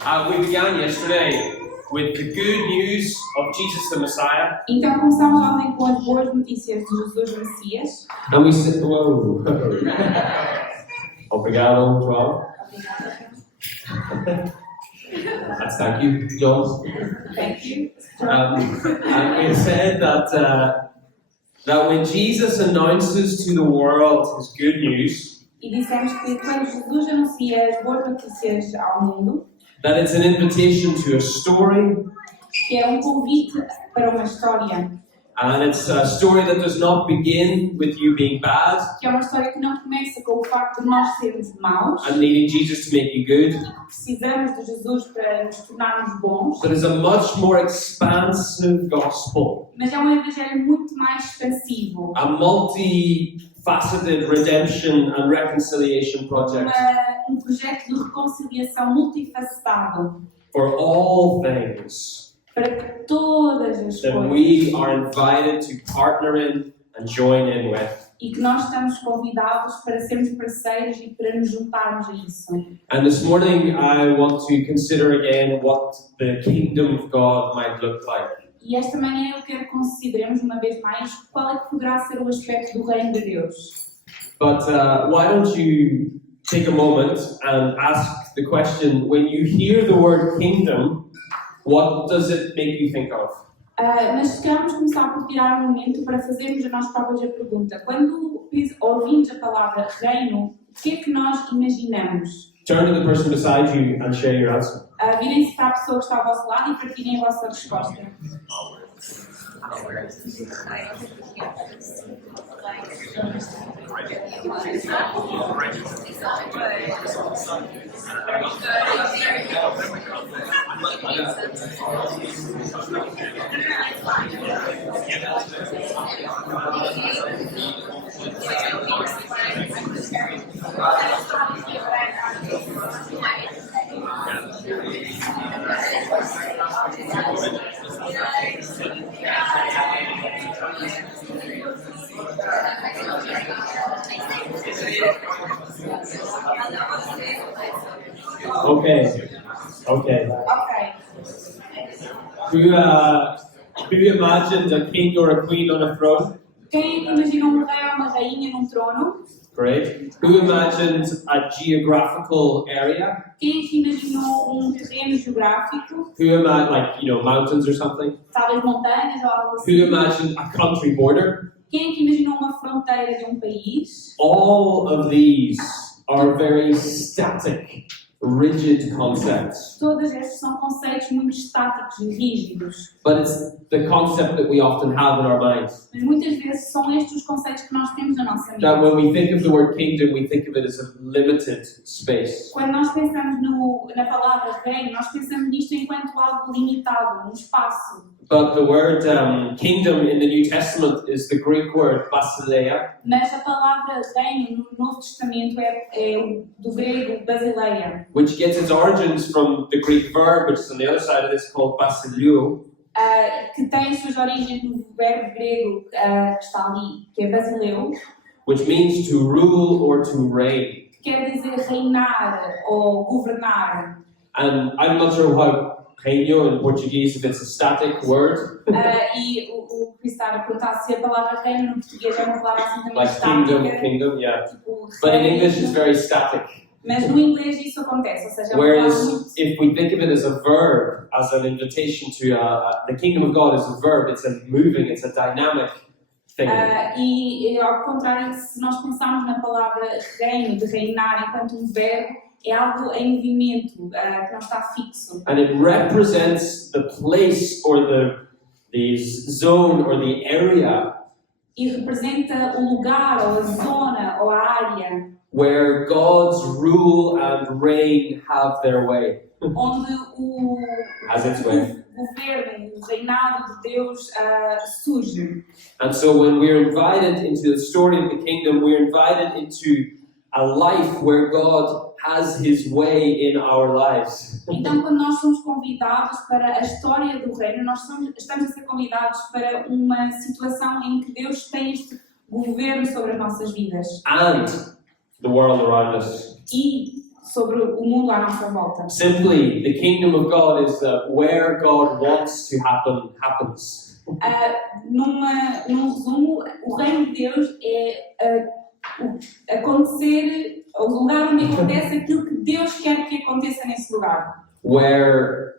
We began yesterday with the good news of Jesus the Messiah. Então começamos ontem com as boas notícias de Jesus Messias. And we said, whoa. Obrigado, João. That's thank you, John. Thank you. And we said that when Jesus announces to the world his good news, E dissemos que quando Jesus anuncia as boas notícias ao mundo, that it's an invitation to a story, que é convite para uma história, and it's a story that does not begin with you being bad que é uma história que não começa com o facto de nós sermos maus, and needing Jesus to make you good, que precisamos de Jesus para nos tornarmos bons, but it's a much more expansive gospel, mas é um evangelho muito mais expansivo, a multifaceted redemption and reconciliation project projeto de reconciliação multifacetado for all things para que todas as that coisas we are invited to partner in and join in with. e que nós estamos convidados para sermos parceiros e para nos juntarmos a isso. And this morning I want to consider again what the kingdom of God might look like. E esta manhã eu quero que consideremos uma vez mais qual é que poderá ser o aspecto do reino de Deus. But why don't you take a moment and ask the question, when you hear the word kingdom, what does it make you think of? Mas queremos começar por tirar um momento para fazermos a nós próprios a pergunta. Quando ouvimos a palavra reino, o que é que nós imaginamos? Turn to the person beside you and share your answer. Virem-se para a pessoa que está ao vosso lado e partilhem a vossa resposta. Okay. Ok. Who imagined a king or a queen on a throne? Quem imaginou um rei ou uma rainha num trono? Great. Who imagined a geographical area? Quem imaginou terreno geográfico? Who imagined, mountains or something? Talvez montanhas ou algo Who assim? imagined a country border? Quem imaginou uma fronteira de país? All of these are very static, rigid concepts. Todos estes são conceitos muito estáticos e rígidos. But it's the concept that we often have in our minds. Mas muitas vezes são estes os conceitos que nós temos na nossa mente. That when we think of the word kingdom, we think of it as a limited space. Quando nós pensamos na palavra reino, nós pensamos nisto enquanto algo limitado, um espaço. But the word kingdom in the New Testament is the Greek word basileia, Mas a palavra reino no Novo Testamento é do grego basileia, which gets its origins from the Greek verb, which is on the other side of this, called basileo, que tem as suas origens no verbo grego que está ali, que é basileu, which means to rule or to reign. que quer dizer reinar ou governar. And I'm not sure how reino in Portuguese, if it's a static word, E o Chris está a perguntar se a palavra reino no português é uma palavra assim também like estática. kingdom, yeah. Tipo, But in reino. English it's very static. Mas no inglês isso acontece, ou seja, é uma palavra Whereas muito... if we think of it as a verb, as an invitation to the kingdom of God is a verb, it's a moving, it's a dynamic thing. E ao contrário, se nós pensarmos na palavra reino, de reinar enquanto um verbo, é algo em movimento, que não está fixo. And it represents the place or the zone or the area E representa o lugar, ou a zona, ou a área, where God's rule and reign have their way. onde o Has its way. governo, o reinado de Deus surge. And so when we're invited into the story of the kingdom, we're invited into a life where God has his way in our lives. Então, quando nós somos convidados para a história do reino, estamos a ser convidados para uma situação em que Deus tem este governo sobre as nossas vidas. And the world around us. E sobre o mundo à nossa volta. Simply, the kingdom of God is that where God wants to happen, happens. Num resumo, o reino de Deus é acontecer, o lugar onde acontece aquilo que Deus quer que aconteça nesse lugar. Where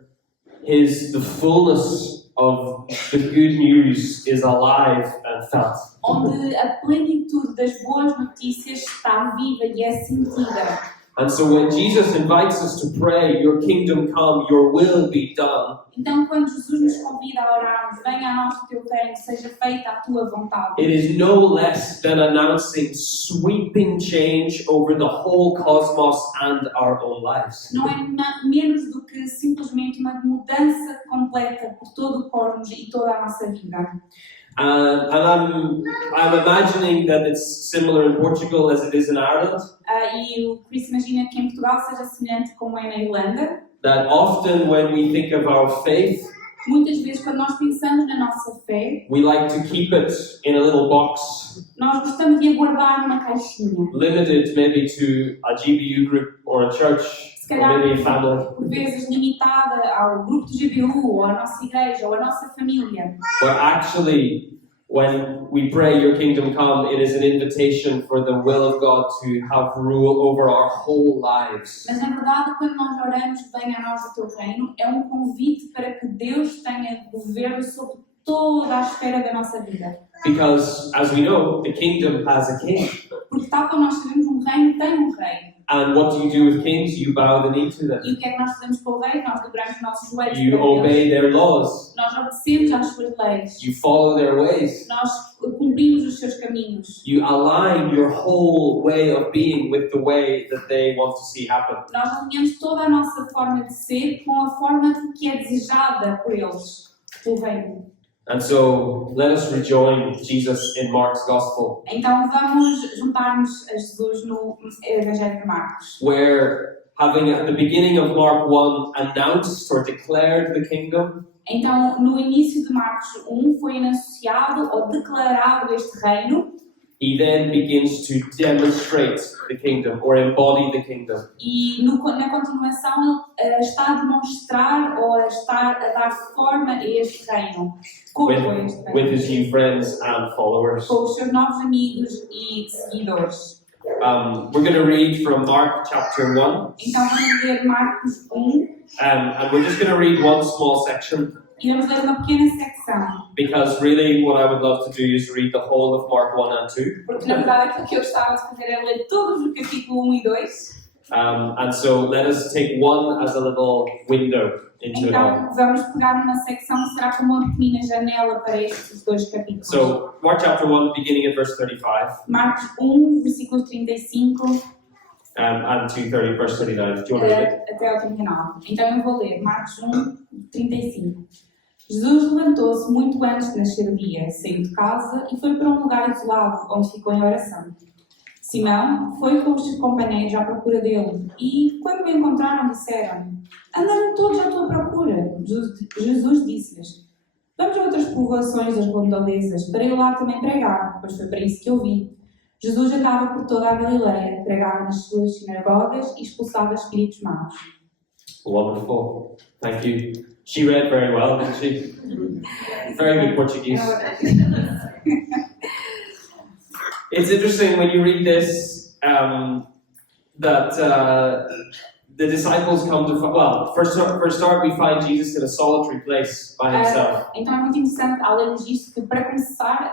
the fullness of the good news is alive and felt. Onde a plenitude das boas notícias está viva e é sentida. And so when Jesus invites us to pray, your kingdom come, your will be done, Então, quando Jesus nos convida a orarmos, venha a nós o teu reino, seja feita a tua vontade. it is no less than announcing sweeping change over the whole cosmos and our own lives. Não é menos do que simplesmente uma mudança completa por todo o cosmos e toda a nossa vida. And I'm imagining that it's similar in Portugal as it is in Ireland. E o Chris imagina que em Portugal seja semelhante como é na Irlanda. That often when we think of our faith, Muitas vezes, quando nós pensamos na nossa fé, we like to keep it in a little box, nós gostamos de a guardar numa caixinha. limited maybe to a GBU group or a church, Se or calhar, maybe a family. por vezes, limitada ao grupo de GBU, ou à nossa igreja, ou à nossa família. But actually, when we pray your kingdom come, it is an invitation for the will of God to have rule over our whole lives. Mas, na verdade, quando nós oramos, venha a nós o teu reino, é um convite para que Deus tenha governo sobre toda a esfera da nossa vida. Because, as we know, the kingdom has a king. Porque, tal como nós sabemos, um reino tem um rei. And what do you do with kings? You bow the knee to them. E o que é que nós fazemos com o rei? Nós dobramos os nossos joelhos You para eles. obey their laws. Nós obedecemos às suas leis. You follow their ways. Nós cumprimos os seus caminhos. You align your whole way of being with the way that they want to see happen. Nós alinhamos toda a nossa forma de ser com a forma que é desejada por eles, pelo reino. And so, let us rejoin Jesus in Mark's Gospel, Então vamos juntar-nos a Jesus no Evangelho de Marcos, where, having at the beginning of Mark 1 announced or declared the kingdom, Então, no início de Marcos 1 foi anunciado ou declarado este reino he then begins to demonstrate the kingdom or embody the kingdom. e na continuação ele está a demonstrar ou está a dar forma a este reino, corpo a este With reino, his new friends and followers. com os seus novos amigos e seguidores. We're going to read from Mark chapter 1, Então vamos ler Marcos 1 and we're just going to read one small section, e vamos ler uma pequena secção, because really what I would love to do is read the whole of Mark 1 and 2. porque na verdade aquilo que eu gostava de fazer é ler todos o capítulo 1 e 2. And so let us take one as a little window into it all. Então vamos pegar numa secção que será como uma pequena janela para estes dois capítulos. So, Mark chapter 1, beginning at verse 35, Marcos 1, versículos 35 and to verse 39. Do you want to read it? até ao 39. Então eu vou ler Marcos 1, 35. Jesus levantou-se muito antes de nascer o dia, saiu de casa e foi para um lugar isolado, onde ficou em oração. Simão foi com os seus companheiros à procura dele e, quando o encontraram, disseram: andaram todos à tua procura. Jesus disse-lhes: vamos a outras povoações das redondezas, para ir lá também pregar, pois foi para isso que eu vim. Jesus andava por toda a Galileia, pregava nas suas sinagogas e expulsava espíritos maus. Wonderful. Thank you. She read very well, didn't she? Very good Portuguese. It's interesting when you read this that the disciples come to well. For a start, we find Jesus in a solitary place by himself. Então é muito interessante, ao lermos isto, que para começar,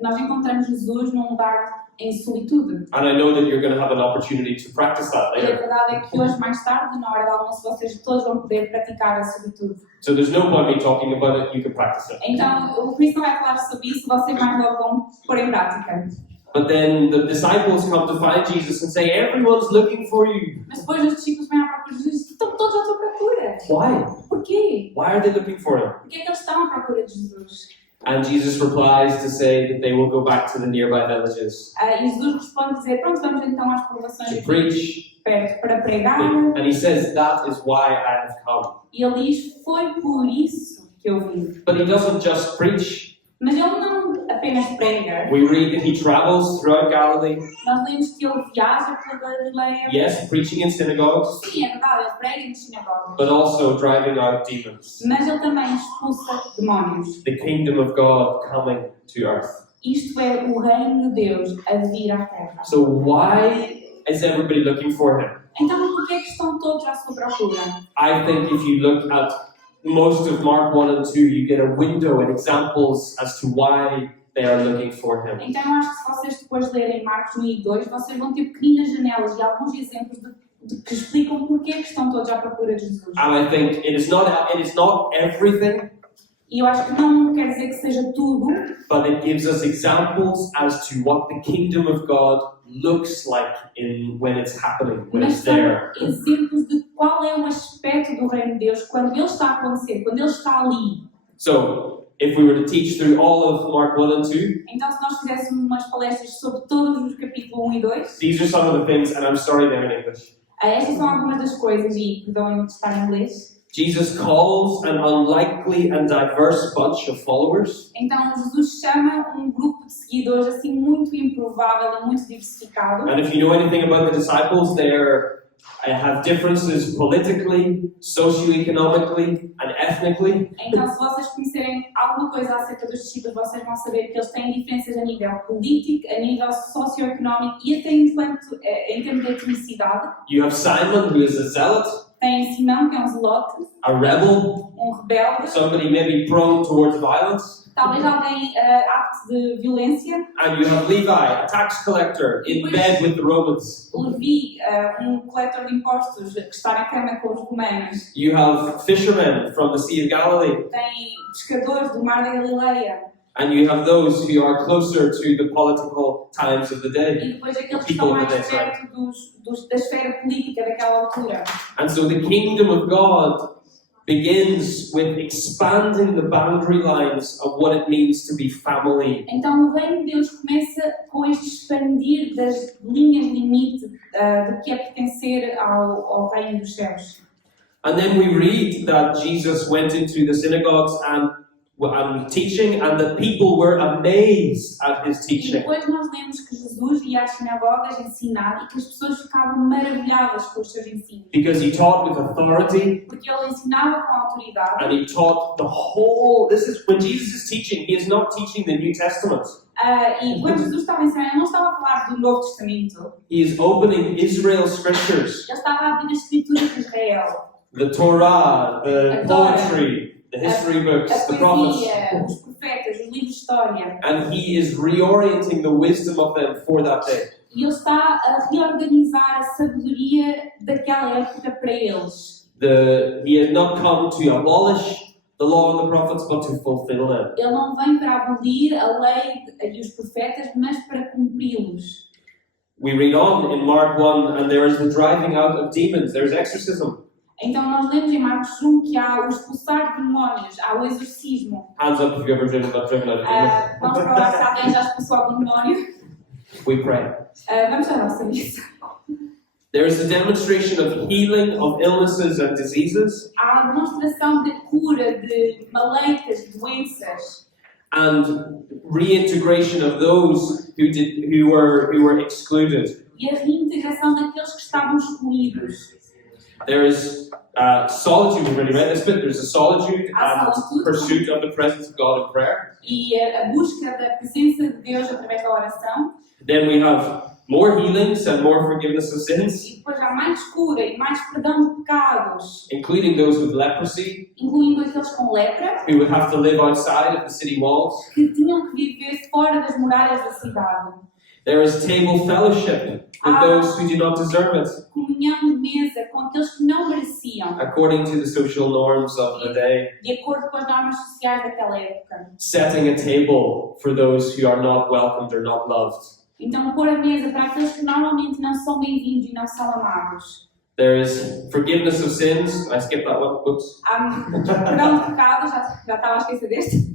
nós encontramos Jesus num lugar em solitude. And I know that you're going to have an opportunity to practice that E a later. verdade é que hoje, mais tarde, na hora do almoço, vocês todos vão poder praticar a solitude. So there's no point me talking about it. You can practice it. Então, o Cristo não vai falar sobre isso, vocês mais logo vão pôr em prática. But then the disciples come to find Jesus and say, "Everyone's looking for you." Mas depois os discípulos vêm à procura de Jesus e estão todos à tua procura. Why? Porquê? Why are they looking for him? Porquê é que eles estão à procura de Jesus? And Jesus replies to say that they will go back to the nearby villages E Jesus responde a dizer, pronto, vamos então às povoações to aqui preach. perto para pregar. And he says, that is why I have come. E ele diz, foi por isso que eu vim. But he doesn't just preach. Mas ele não apenas prega. We read that he travels throughout Galilee, Nós lemos que ele viaja pela Galileia. yes, preaching in synagogues, Sim, é verdade, ele prega nas sinagogas. but also driving out demons. Mas ele também expulsa demónios. The kingdom of God coming to earth. Isto é o reino de Deus a vir à terra. So why is everybody looking for him? Então, por que é que estão todos à sua procura? I think if you look at most of Mark 1 and 2, you get a window and examples as to why they are looking for him. Então, eu acho que se vocês depois lerem Marcos 1 e 2, vocês vão ter pequenas janelas e alguns exemplos de que explicam porque é que estão todos à procura de Jesus. And I think it is not everything, E eu acho que não quer dizer que seja tudo, but it gives us examples as to what the kingdom of God looks like when it's happening, when mas it's são there. exemplos de qual é o aspecto do reino de Deus quando ele está a acontecer, quando ele está ali. So, if we were to teach through all of Mark 1 and 2, Então, se nós fizéssemos umas palestras sobre todos os capítulos 1 e 2, these are some of the things, and I'm sorry they're in English. estas são algumas das coisas, e perdoem-me de estar em inglês. Jesus calls an unlikely and diverse bunch of followers. Então, Jesus chama um grupo de seguidores assim muito improvável e muito diversificado. And if you know anything about the disciples, they have differences politically, socioeconomically, and ethnically. Então, se vocês conhecerem alguma coisa acerca dos discípulos, vocês vão saber que eles têm diferenças a nível político, a nível socioeconómico e até em termos de etnicidade. You have Simon, who is a zealot, Tem Simão, que é um zelote, a rebel, rebelde, somebody maybe prone towards violence. talvez alguém apto de violência. And you have Levi, a tax collector, in bed with the Romans. Levi, coletor de impostos, que está na cama com os romanos. You have fishermen from the Sea of Galilee. Tem pescadores do Mar da Galileia. And you have those who are closer to the political times of the day. E depois aqueles que estão mais perto da esfera política daquela altura. And so the kingdom of God begins with expanding the boundary lines of what it means to be family. Então o reino de Deus começa com este expandir das linhas limite do que é pertencer ao reino dos céus. And then we read that Jesus went into the synagogues and teaching, and the people were amazed at his E teaching. depois nós lemos que Jesus ia às sinagogas ensinar e que as pessoas ficavam maravilhadas com os seus ensinos. Because he taught with authority, Porque ele ensinava com autoridade. and he taught the whole. This is when Jesus is teaching, he is not teaching the New Testament. E quando Jesus estava a ensinar, ele não estava a falar do Novo Testamento. He is opening Israel's scriptures, Ele estava a abrir as escrituras de Israel. the Torah, the A Torah. poetry, the history books, A the prophets. poesia, os profetas, os livros de história. And he is reorienting the wisdom of them for that day. E ele está a reorganizar a sabedoria daquela época para eles. He has not come to abolish the law and the prophets, but to fulfill them. Ele não vem para abolir a lei e os profetas, mas para cumpri-los. We read on in Mark 1, and there is the driving out of demons, there's exorcism. Então nós lemos em Marcos 1 que há o expulsar de demónios, há o exorcismo. Hands up if you've ever driven out a demon. Vamos provar se alguém já expulsou algum demónio. We pray. Vamos orar sobre isso. There is a demonstration of healing of illnesses and diseases, Há a demonstração de cura de maleitas, de doenças. and reintegration of those who were excluded. E a reintegração daqueles que estavam excluídos. There is solitude. We've already read this bit. There's a solitude and pursuit of the presence of God in prayer. E a busca da presença de Deus através da oração. Then we have more healings and more forgiveness of sins, E depois há mais cura e mais perdão de pecados, including those with leprosy, incluindo aqueles com lepra, who would have to live outside of the city walls. que tinham que viver fora das muralhas da cidade. There is table fellowship with those who do not deserve it, Comunhão de mesa com aqueles que não mereciam, according to the social norms of the day. de acordo com as normas sociais daquela época. Setting a table for those who are not welcomed or not loved. Então, pôr a mesa para aqueles que normalmente não são bem-vindos e não são amados. There is forgiveness of sins. I skipped that one. Oops. Há perdão de pecados, já estava a esquecer deste.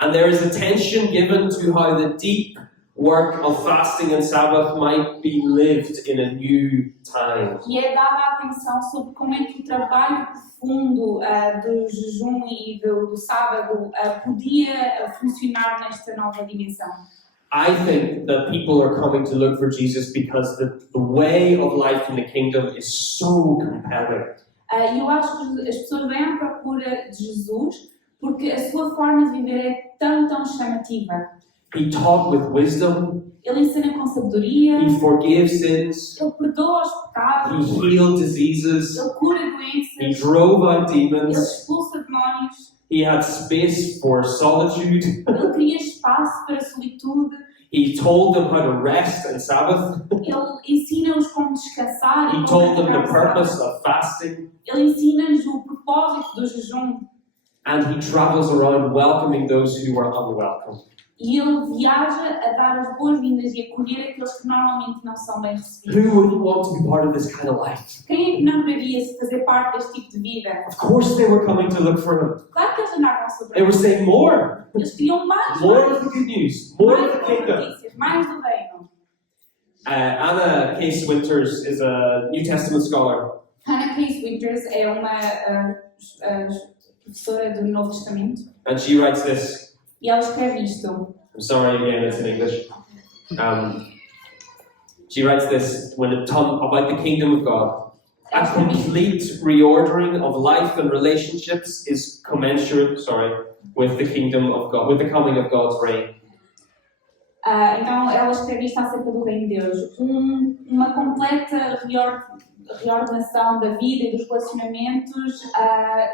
And there is attention given to how the deep work of fasting and Sabbath might be lived in a new time. E é dada a atenção sobre como é que o trabalho profundo do jejum e do sábado podia funcionar nesta nova dimensão. I think that people are coming to look for Jesus because the way of life in the kingdom is so compelling. Eu acho que as pessoas vêm à procura de Jesus porque a sua forma de viver é tão chamativa. He taught with wisdom, Ele ensina com sabedoria, he forgives sins, ele perdoa os he pecados, healed diseases, ele cura he doenças, drove out ele demons, expulsa demónios, he had space for solitude, ele cria espaço para a solitude, he told them how to rest and Sabbath, ele ensina-os como descansar he e como told them the praticar o purpose sábado. of fasting, Ele ensina-nos o propósito do jejum and he travels around welcoming those who are unwelcome. e ele viaja a dar as boas-vindas e a acolher aqueles que normalmente não são bem recebidos. Who wouldn't want to be part of this kind of life? Quem é que não queria fazer parte deste tipo de vida? Of course they were coming to look for him. Claro que eles andavam sobre They were saying more, eles queriam mais, more mais, of the good news, more mais of the boas kingdom. notícias, mais do reino. Anna Case Winters is a New Testament scholar. Hannah Case Winters é uma professora do Novo Testamento And she writes this. e ela escreve isto. I'm sorry again, it's in English. She writes this about the kingdom of God. A complete reordering of life and relationships is commensurate, with the kingdom of God, with the coming of God's reign. Então ela escreve isto acerca do reino de Deus. Uma completa reordenação da vida e dos relacionamentos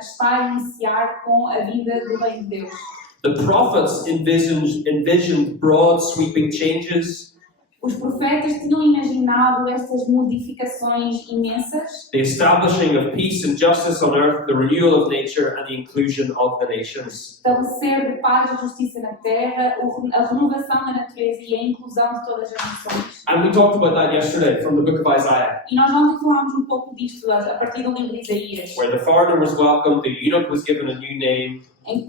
está a iniciar com a vida do reino de Deus. The prophets envisioned broad, sweeping changes. Os profetas tinham imaginado estas modificações imensas, The establishing of peace and justice on earth, the renewal of nature, and the inclusion of the nations. estabelecer de paz e justiça na terra, a renovação da natureza e a inclusão de todas as nações. And we talked about that yesterday from the book of Isaiah, E nós ontem falámos um pouco disto a partir do livro de Isaías, where the foreigner was welcomed, the eunuch was given a new name, em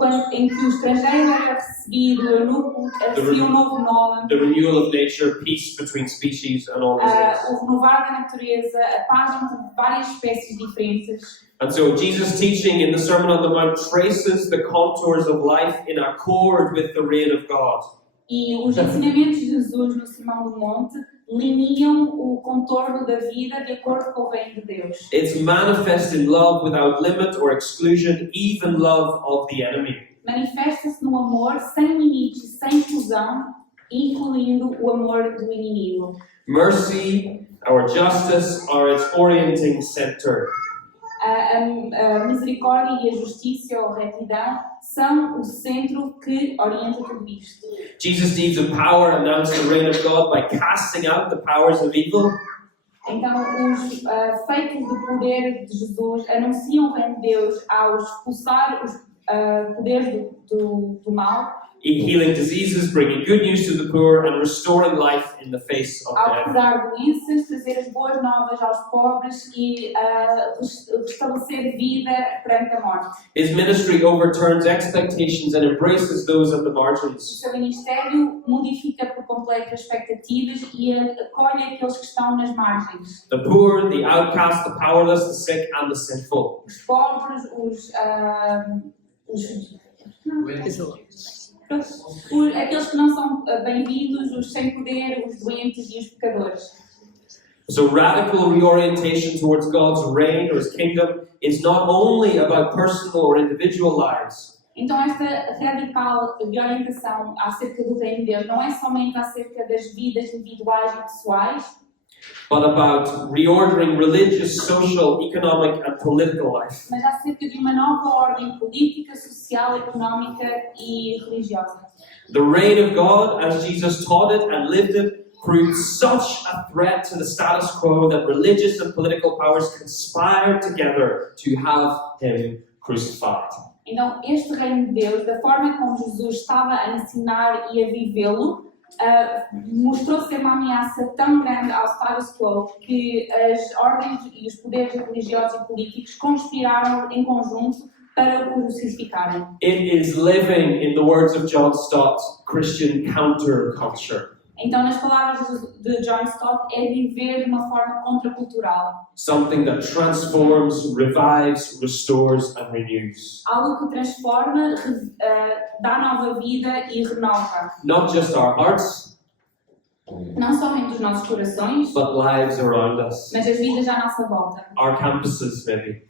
que o estrangeiro era recebido, o eunuco recebia um novo nome, the renewal of nature, peace between species, and all these things. o renovar da natureza, a paz entre várias espécies diferentes. And so Jesus' teaching in the Sermon on the Mount traces the contours of life in accord with the reign of God. E os ensinamentos de Jesus no Sermão do Monte lineam o contorno da vida de acordo com o reino de Deus. It's manifest in love without limit or exclusion, even love of the enemy. Manifesta-se no amor sem limites, sem exclusão, incluindo o amor do inimigo. Mercy, our justice, are its orienting center. A misericórdia e a justiça ou a retidão são o centro que orienta tudo isto. Jesus' deeds of power announce the reign of God by casting out the powers of evil. Então, os feitos do poder de Jesus anunciam o reino de Deus ao expulsar os poderes do mal, Healing diseases, bringing good news to the poor, and restoring life in the face of ao death. curar doenças, trazer as boas novas aos pobres e restabelecer vida perante a morte. His ministry overturns expectations and embraces those at the O margins. seu ministério modifica por completo as expectativas e acolhe aqueles que estão nas margens. The poor, the outcast, the powerless, the sick, and the sinful. Os pobres, aqueles que não são bem-vindos, os sem poder, os doentes e os pecadores. So radical reorientation towards God's reign or His kingdom is not only about personal or individual lives, Então esta radical reorientação acerca do reino de Deus não é somente acerca das vidas individuais e pessoais, but about reordering religious, social, economic, and political life. mas acerca de uma nova ordem política, social, económica e religiosa. The reign of God, as Jesus taught it and lived it, proved such a threat to the status quo that religious and political powers conspired together to have Him crucified. Então este reino de Deus, da forma como Jesus estava a ensinar e a vivê-lo, mostrou ser uma ameaça tão grande ao status quo que as ordens e os poderes religiosos e políticos conspiraram em conjunto para o crucificarem. It is living, in the words of John Stott, Christian counterculture. Então, nas palavras de John Stott, é viver de uma forma contracultural. Something that transforms, revives, restores, and renews. Algo que transforma, dá nova vida e renova. Not just our hearts, Não somente os nossos corações, but lives around us. mas as vidas à nossa volta. Our campuses, maybe.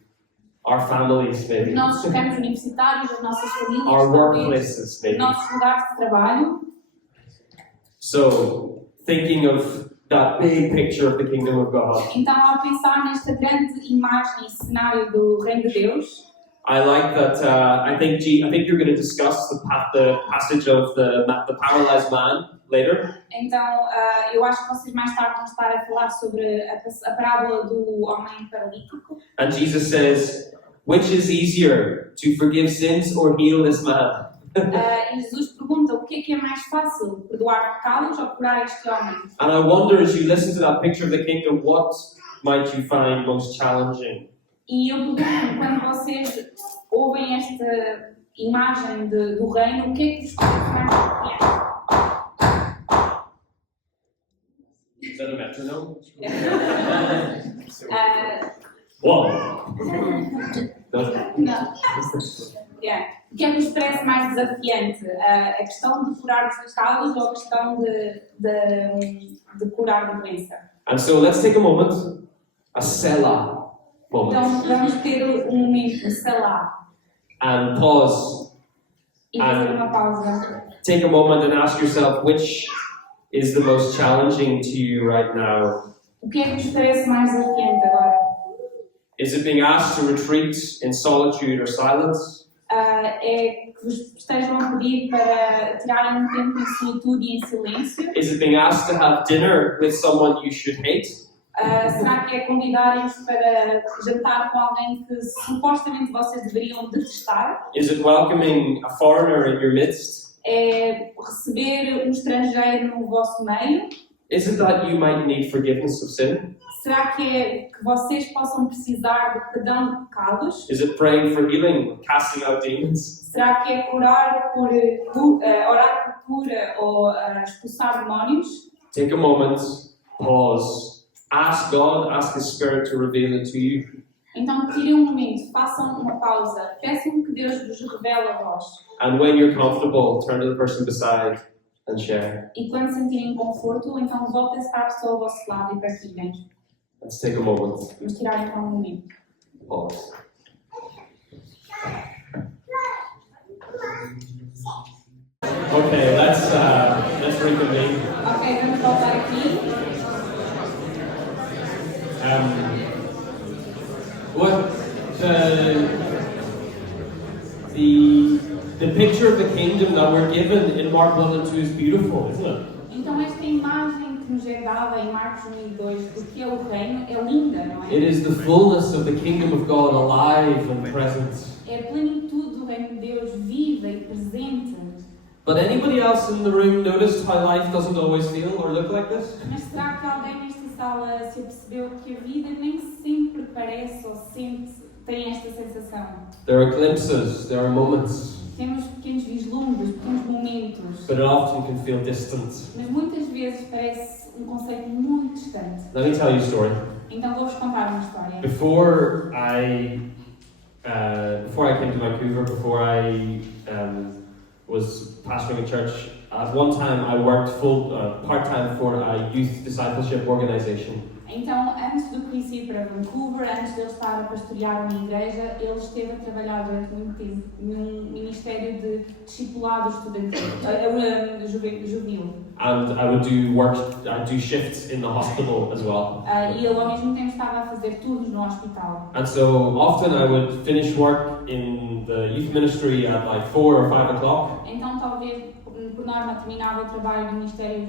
Our families, Os maybe. nossos campos universitários, as nossas famílias, Our talvez, workplaces, os maybe. nossos lugares de trabalho. So, thinking of that big picture of the kingdom of God, Então, ao pensar nesta grande imagem e cenário do Reino de Deus, I like that. I think you're going to discuss the passage of the paralyzed man later. então eu acho que vocês mais tarde vão estar a falar sobre a parábola do homem paralítico. And Jesus says, "Which is easier, to forgive sins or heal this man?" E Jesus pergunta o que é mais fácil, perdoar pecados ou curar este homem? And I wonder, as you listen to that picture of the kingdom, what might you find most challenging? E eu pergunto, quando vocês ouvem esta imagem do reino, o que é que vos parece mais desafiante? Is that a metronome? Whoa. No? Não. Yeah. O que é que vos parece mais desafiante? A questão de curar os pecados ou a questão de curar a doença? And so let's take a moment, a Selah moment, Então vamos ter um momento de salar and pause. e fazer uma pausa. Take a moment and ask yourself, which is the most challenging to you right now? O que é que vos parece mais desafiante agora? Is it being asked to retreat in solitude or silence? É que vos estejam a pedir para tirarem um tempo em solitude e em silêncio? Is it being asked to have dinner with someone you should hate? Será que é convidarem-vos para jantar com alguém que supostamente vocês deveriam detestar? Is it welcoming a foreigner in your midst? É receber um estrangeiro no vosso meio? Is it that you might need forgiveness of sin? Será que é que vocês possam precisar de perdão de pecados? Is it praying for healing, casting out demons? Será que é orar por cura ou expulsar demónios? Take a moment, pause, ask God, ask His Spirit to reveal it to you. Então tirem um momento, façam uma pausa, peçam que Deus vos revele a vós. And when you're comfortable, turn to the person beside and share. E quando sentirem conforto, então voltem-se para a pessoa ao vosso lado e partilhem. Let's take a moment, Vamos tirar então um momento. pause. Okay, let's reconvene. Ok, vamos voltar aqui. The picture of the kingdom that we're given in Mark 1 and 2 is beautiful, isn't it? Então esta imagem que nos é dada em Marcos 1 e 2 do que é o reino é linda, não é? It is the fullness of the kingdom of God alive and present. É a plenitude do reino de Deus viva e presente. But anybody else in the room noticed how life doesn't always feel or look like this? Mas será que alguém nesta sala se apercebeu que a vida nem sempre parece ou sente, tem esta sensação? There are glimpses, there are moments, Temos pequenos vislumbres, pequenos momentos, but it often can feel distant. mas muitas vezes parece um conceito muito distante. Let me tell you a story. Então vou-vos contar uma história. Before I came to Vancouver, before I was pastoring a church, at one time I worked part-time for a youth discipleship organization. Então, antes de conhecer para Vancouver, antes de ele estar a pastorear uma igreja, ele esteve a trabalhar durante muito tempo num ministério de discipulado estudantil, juvenil. And I'd do shifts in the hospital as well. E ele ao mesmo tempo estava a fazer turnos no hospital. And so often I would finish work in the youth ministry at like 4 or 5 o'clock. Então, talvez, por norma, terminava o trabalho no ministério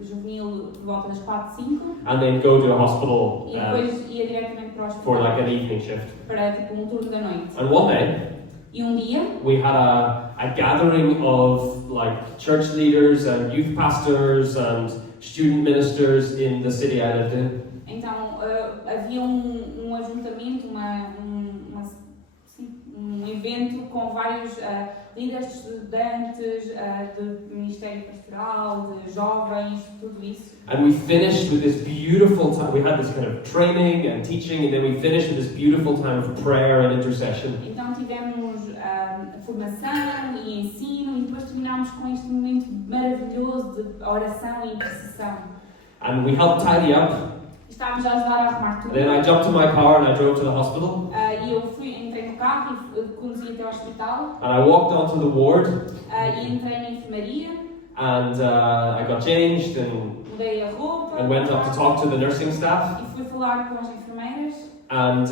juvenil de volta das 4, 5. And then go to a hospital E depois ia diretamente para o for like hospital an evening shift. para tipo um turno da noite. And one day E um dia, we had a gathering of like church leaders and youth pastors and student ministers in the city I lived in. então, havia um ajuntamento, um evento com vários líderes de estudantes, do Ministério Pastoral, de jovens, tudo isso. And we finished with this beautiful time. We had this kind of training and teaching, and then we finished with this beautiful time of prayer and intercession. Então tivemos formação e ensino e depois terminámos com este momento maravilhoso de oração e intercessão. And we helped tidy up. Estávamos a ajudar a arrumar tudo. Then I jumped to my car and I drove to the hospital. E eu entrei no carro e conduzi até ao hospital. And I walked onto the ward. E entrei na enfermaria. And I got changed and Mudei a roupa. went up to talk to the nursing staff. E fui falar com as enfermeiras. And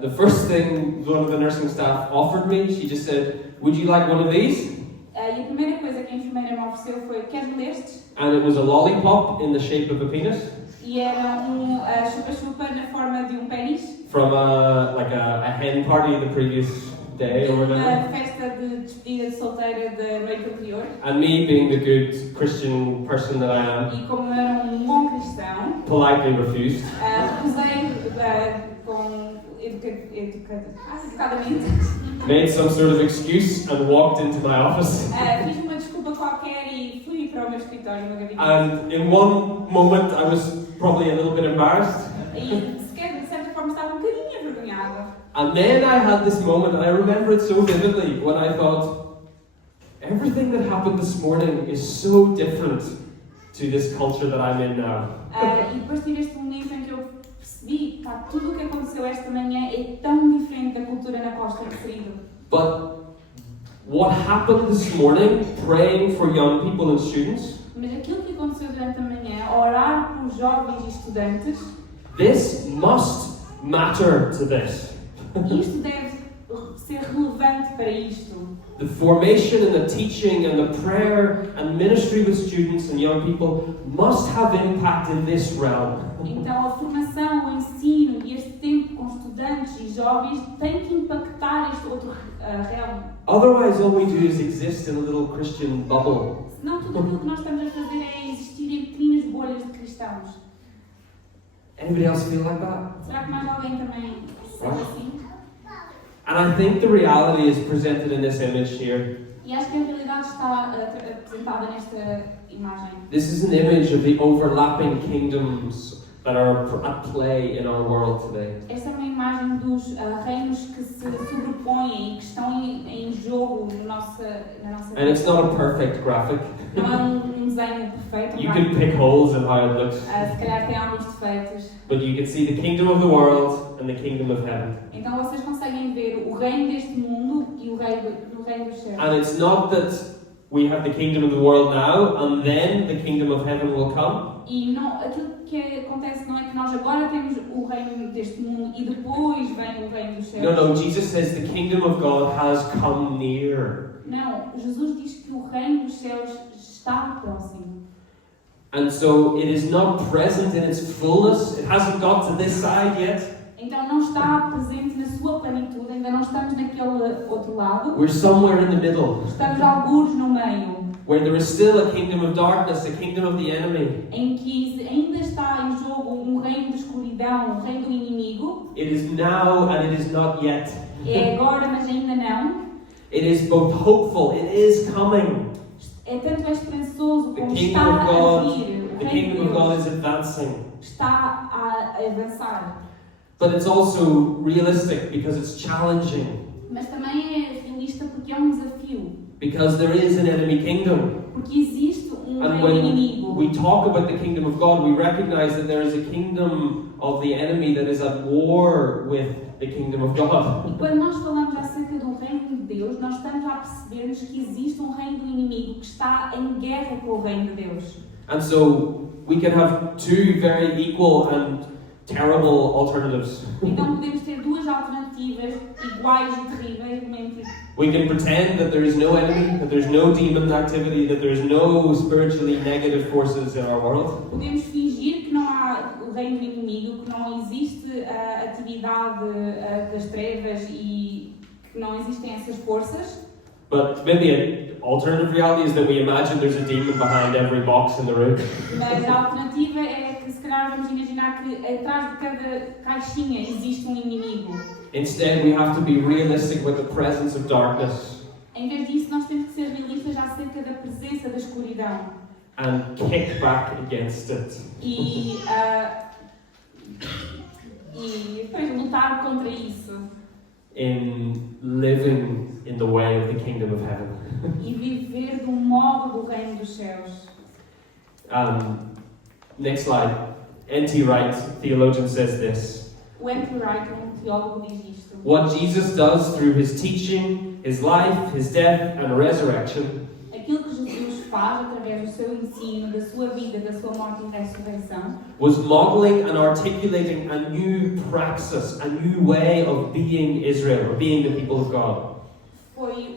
the first thing one of the nursing staff offered me, she just said, "Would you like one of these?" E a primeira coisa que a enfermeira me ofereceu foi: queres um destes? And it was a lollipop in the shape of a penis. E era chupa-chupa na forma de pênis. From a hen party the previous day or whatever. Uma festa de despedida de solteira da noite anterior. And me, being the good Christian person that I am, E como eu era bom cristão, politely refused. recusei com educadamente. Made some sort of excuse and walked into my office. Fiz uma desculpa qualquer e fui para o meu escritório, no gabinete. And in one moment I was probably a little bit embarrassed. E sequer, de certa forma, estava bocadinho envergonhada. And then I had this moment, and I remember it so vividly, when I thought, everything that happened this morning is so different to this culture that I'm in now. E depois tive este momento em que eu percebi que tudo o que aconteceu esta manhã é tão diferente da cultura na qual estou inserido. But what happened this morning, praying for young people and students, Mas aquilo que aconteceu durante a manhã, orar por jovens e estudantes, this must matter to this. isto deve ser relevante para isto. The formation and the teaching and the prayer and ministry with students and young people must have impact in this realm. Então a formação, o ensino e este tempo com estudantes e jovens tem que impactar este outro realm. Otherwise, all we do is exist in a little Christian bubble. Senão tudo aquilo que nós estamos a fazer é existir em pequenas bolhas de cristãos. Anybody else feel like that? Será que mais alguém também se sente assim? And I think the reality is presented in this image here. E acho que a realidade está apresentada nesta imagem. This is an image of the overlapping kingdoms that are at play in our world today. Esta é uma imagem dos reinos que se sobrepõem e que estão em jogo na nossa And it's not a perfect graphic. Não é um desenho perfeito. You can pick holes in how it looks. Se calhar tem alguns defeitos. But you can see the kingdom of the world and the kingdom of heaven. Então vocês conseguem ver o reino deste mundo e o reino dos céus. And it's not that we have the kingdom of the world now and then the kingdom of heaven will come. E não, aquilo que acontece não é que nós agora temos o reino deste mundo e depois vem o reino dos céus. No, Jesus says the kingdom of God has come near. Não, Jesus diz que o reino dos céus está próximo. And so it is not present in its fullness. It hasn't got to this side yet. Então não está presente na sua plenitude, ainda não estamos naquele outro lado. We're somewhere in the middle, Estamos algures no meio, where there is still a kingdom of darkness, a kingdom of the enemy. em que ainda está em jogo reino de escuridão, reino do inimigo. It is now and it is not yet. É agora, mas ainda não. It is both hopeful, it is coming. É tanto esperançoso The como kingdom está of a God, vir. O the reino kingdom de of God Deus is advancing. está a avançar. But it's also realistic because it's challenging. Mas também é realista porque é desafio. Because there is an enemy kingdom. Porque existe And reino when inimigo. we talk about the kingdom of God, we recognize that there is a kingdom of the enemy that is at war with the kingdom of God. E quando nós falamos acerca do reino de Deus, nós estamos a perceber-nos que existe reino do inimigo que está em guerra com o reino de Deus. And so we can have two very equal and terrible alternatives. Então podemos ter duas alternativas iguais e terrivelmente. We can pretend that there is no enemy, that there's no demon activity, that there's no spiritually negative forces in our world. Podemos fingir que não há o reino do inimigo, que não existe a atividade das trevas e que não existem essas forças. But maybe an alternative reality is that we imagine there's a demon behind every box in the room. Mas a alternativa é que se calhar vamos imaginar que atrás de cada caixinha existe inimigo. Instead, we have to be realistic with the presence of darkness. Em vez disso, nós temos que ser realistas acerca da presença da escuridão and kick back against it. e depois lutar contra isso In living in the way of the kingdom of heaven. e viver do modo do reino dos céus. Next slide. N.T. Wright, theologian, says this. O N.T. Wright, teólogo, diz isto. What Jesus does through his teaching, his life, his death, and resurrection Aquilo que Jesus faz através do seu ensino, da sua vida, da sua morte e ressurreição, was modeling and articulating a new praxis, a new way of being Israel, or being the people of God. foi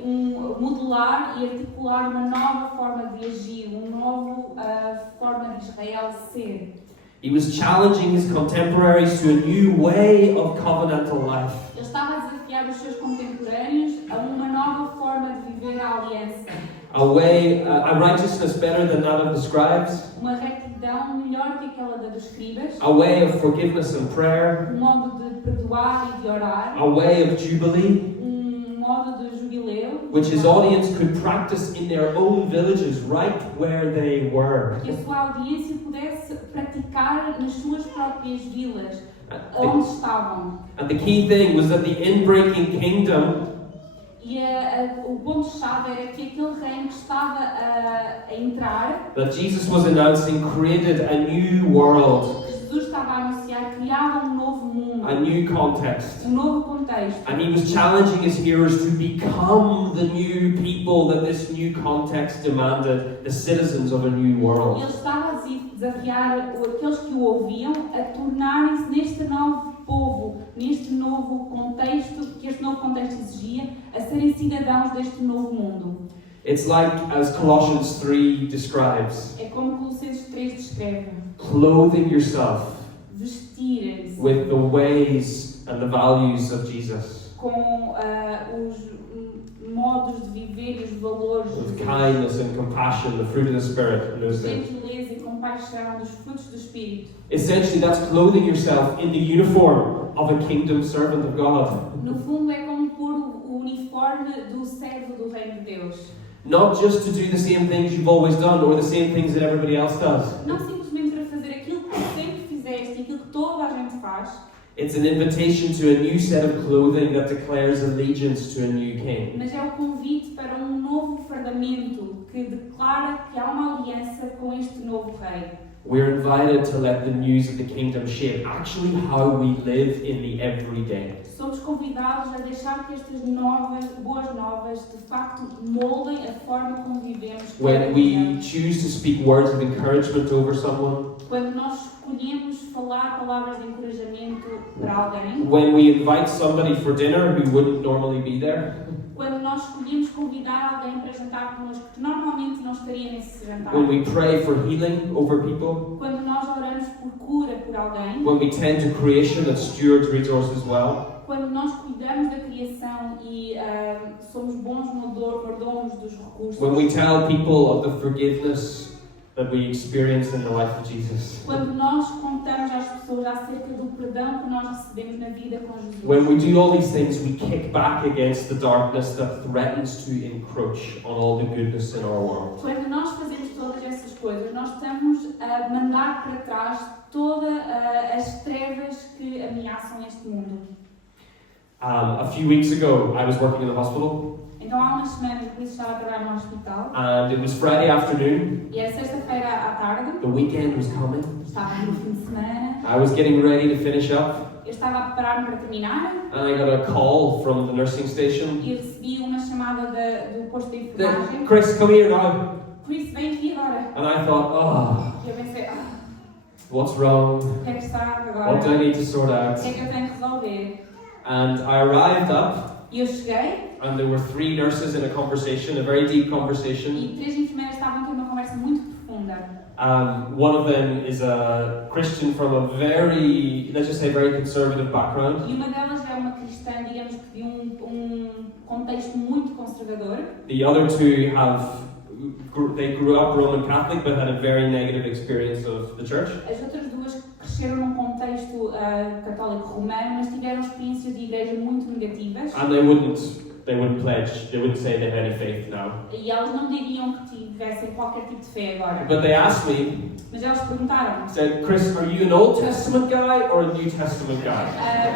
modelar e articular uma nova forma de agir, uma nova forma de Israel ser. He was challenging his contemporaries to a new way of covenantal life. Ele estava a desafiar os seus contemporâneos a uma nova forma de viver a aliança. A way, a righteousness better than that of the scribes, Uma retidão melhor que aquela da dos escribas. a way of forgiveness and prayer, Modo de perdoar e de orar. a way of jubilee, Modo de jubileu. which his audience could practice in their own villages, right where they were. Que a sua audiência pudesse praticar nas suas próprias vilas, And onde estavam. the key thing was that the inbreaking kingdom E o ponto-chave era que aquele reino que estava a entrar, that Jesus was announcing created a new world, que Jesus estava a anunciar, criava novo mundo, a new context. novo contexto. And he was challenging his hearers to become the new people that this new context demanded, the citizens of a new Ele world. estava a desafiar aqueles que o ouviam a tornarem-se neste novo povo, neste novo contexto, que este novo contexto exigia, a serem cidadãos deste novo mundo. It's like, as Colossians 3 describes, É como Colossenses 3 descreve: clothing yourself vestirem-se with the ways and the values of Jesus, com os modos de viver e os valores with de kindness and compassion, the fruit of the Spirit, and those things. gentileza e compaixão, dos frutos do Espírito. Essentially, that's clothing yourself in the uniform of a kingdom servant of God. No fundo, é como pôr o uniforme do servo do Reino de Deus. Not just to do the same things you've always done or the same things that everybody else does. Não simplesmente para fazer aquilo que tu sempre fizeste e aquilo que toda a gente faz, It's an invitation to a new set of clothing that declares allegiance to a new king. mas é o convite para um novo fardamento que declara que há uma aliança com este novo rei. We're invited to let the news of the kingdom shape actually how we live in the everyday. Somos convidados a deixar que estas novas, boas novas, de facto moldem a forma como vivemos cada When we dia. choose to speak words of encouragement over someone, Quando nós escolhemos falar palavras de encorajamento para alguém, when we invite somebody for dinner who wouldn't normally be there, quando nós escolhemos convidar alguém para jantar connosco que normalmente não estaria nesse jantar, when we pray for healing over people, quando nós oramos por cura por alguém, when we tend to creation that stewards resources well, quando nós cuidamos da criação e somos bons mordomos dos recursos, when we tell people of the forgiveness that we experience in the life of Jesus, quando nós contamos às pessoas acerca do perdão que nós recebemos na vida com Jesus, when we do all these things, we kick back against the darkness that threatens to encroach on all the goodness in our world. quando nós fazemos todas essas coisas, nós estamos a mandar para trás todas as trevas que ameaçam este mundo. A few weeks ago, I was working in the hospital, Então há umas semanas que eu estava a trabalhar no hospital and it was Friday afternoon. e era sexta-feira à tarde, The weekend was coming. estava no fim de semana, I was getting ready to finish up, eu estava a preparar-me para terminar and I got a call from the nursing station. e recebi uma chamada do posto de enfermagem. Chris, come here now. Chris, vem aqui agora. And I thought, oh, E eu pensei, what's wrong? o que é que está agora? What do I need to sort O out? que é que eu tenho que resolver? And I arrived up, E eu cheguei and there were 3 nurses in a conversation, a very deep conversation. e 3 enfermeiras estavam a ter uma conversa muito profunda. One of them is a Christian from a very, let's just say, very conservative background. E uma delas é uma cristã, digamos que de um contexto muito conservador. The other 2 they grew up Roman Catholic but had a very negative experience of the church. As outras duas cresceram num contexto católico romano, mas tiveram experiências de igreja muito negativas. And they wouldn't pledge, they wouldn't say they had any faith now. E elas não diriam que tivessem qualquer tipo de fé agora. But they asked me, Mas elas perguntaram: said, Chris, are you an Old Testament guy or a New Testament guy?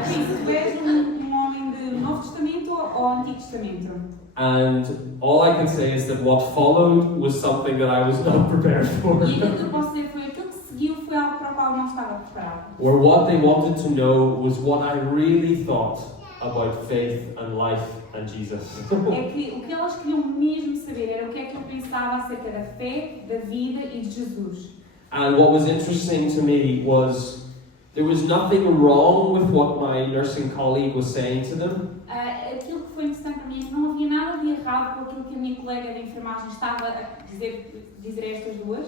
Cris, tu és um homem de Novo Testamento ou Antigo Testamento? And all I can say is that what followed was something that I was not prepared for. E aquilo que eu posso dizer foi aquilo que seguiu foi algo para o qual eu não estava preparado. Or what they wanted to know was what I really thought about faith and life and Jesus. É que o que elas queriam mesmo saber era o que é que eu pensava acerca da fé, da vida e de Jesus. And what was interesting to me was there was nothing wrong with what my nursing colleague was saying to them. Aquilo que foi interessante para mim é que não havia nada de errado com aquilo que a minha colega de enfermagem estava a dizer a estas duas.